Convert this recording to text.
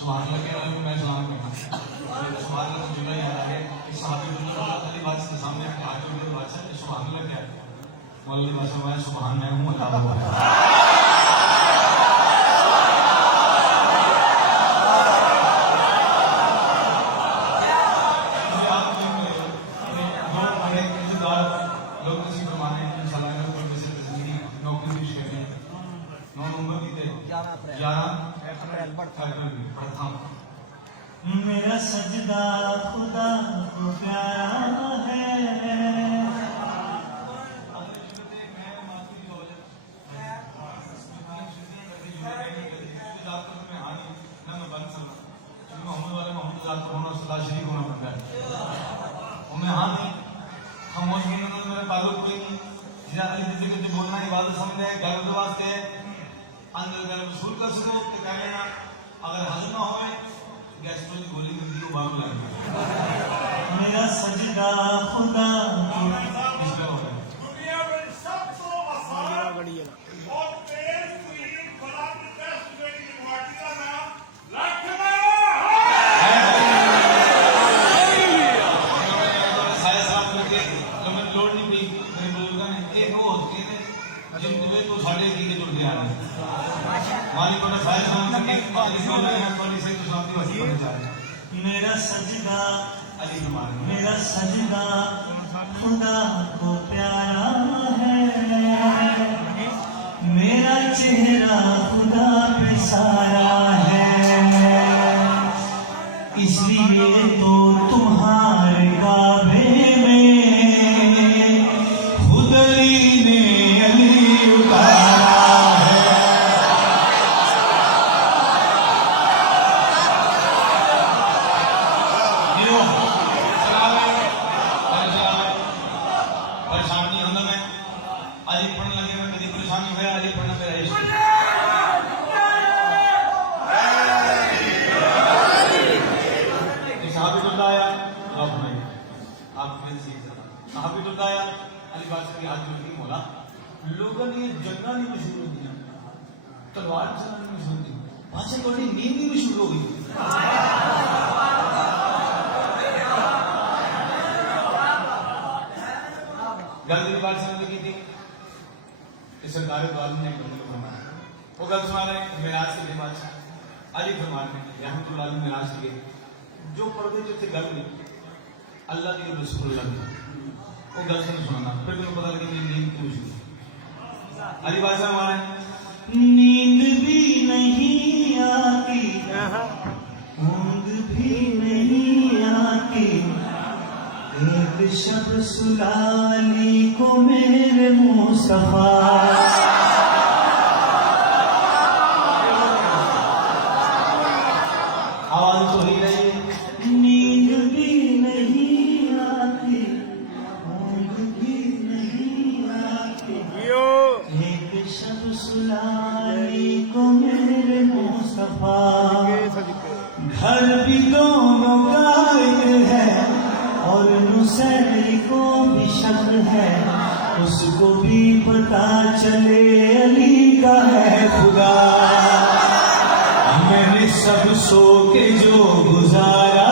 सुभान अल्लाह के बारे में मैं सलाम करना सुभान अल्लाह से जुड़ा याद है कि साहब अली बात के सामने आज जो बात है सुभान अल्लाह क्या मौलवी बादशाह मैं सुभान मैं हूं अल्लाह हुआ है मेरा सजदा खुदा को प्यारा है। बोलना इबादत समझे गर्व वास्ते अंदर गर्व वसूल कर सको तो कह लेना अगर हजम ना होए गैस्ट्रो की गोली मिलती है बाहर लग मेरा सजदा खुदा को दुनिया में सबसे आसान और तेज तरीन बड़ा टेस्ट मेरी यूनिवर्सिटी का नाम लखनऊ सारे साहब लगे लमन लोड नहीं पई मेरे बुजुर्गों ने एक वो होती है जिनमें तो साढ़े की के जुड़ गया मालिक को सारे साहब ने एक पालिस में है पालिस से तो शादी हो जाए मेरा सजदा अली कुमार मेरा सजदा खुदा को प्यारा है। मेरा चेहरा खुदा पे सारा है इसलिए तो तुम्हारे काबे में खुद अली ने अली उतारा है। परेशानी होना मैं अली पढ़ने लगे मैं कभी परेशानी हुआ अली पढ़ना मेरा इश्क साहब आया आप नहीं आप मेरे साहब आया अली बादशाह की हाथ जोड़ के बोला लोगों ने जंगा नहीं मशहूर हो दिया तलवार चलाने में मशहूर थी बादशाह को नींद भी मशहूर हो गई गल की बात समझ की थी सरकारी बाल ने वो गल सुना रहे मिराज के बादशाह अली फरमान ने रहमतुल्लाह अलैह मिराज के जो पर्दे जो थे गल नहीं अल्लाह के रसूल वो गल से सुनाना फिर तुम्हें पता लगे मेरी नींद क्यों शुरू अली बादशाह हमारे नींद भी नहीं आती ऊंग भी नहीं आती एक शब सुलाली को मेरे मुस्तफा आवाज तो ही रही है नींद भी नहीं आती ऊंग भी नहीं आती एक शब सुलाली को मेरे मुस्तफा घर भी दोनों का एक है और नुसैरी को भी शक है उसको भी पता चले अली का है खुदा मैंने सब सो के जो गुजारा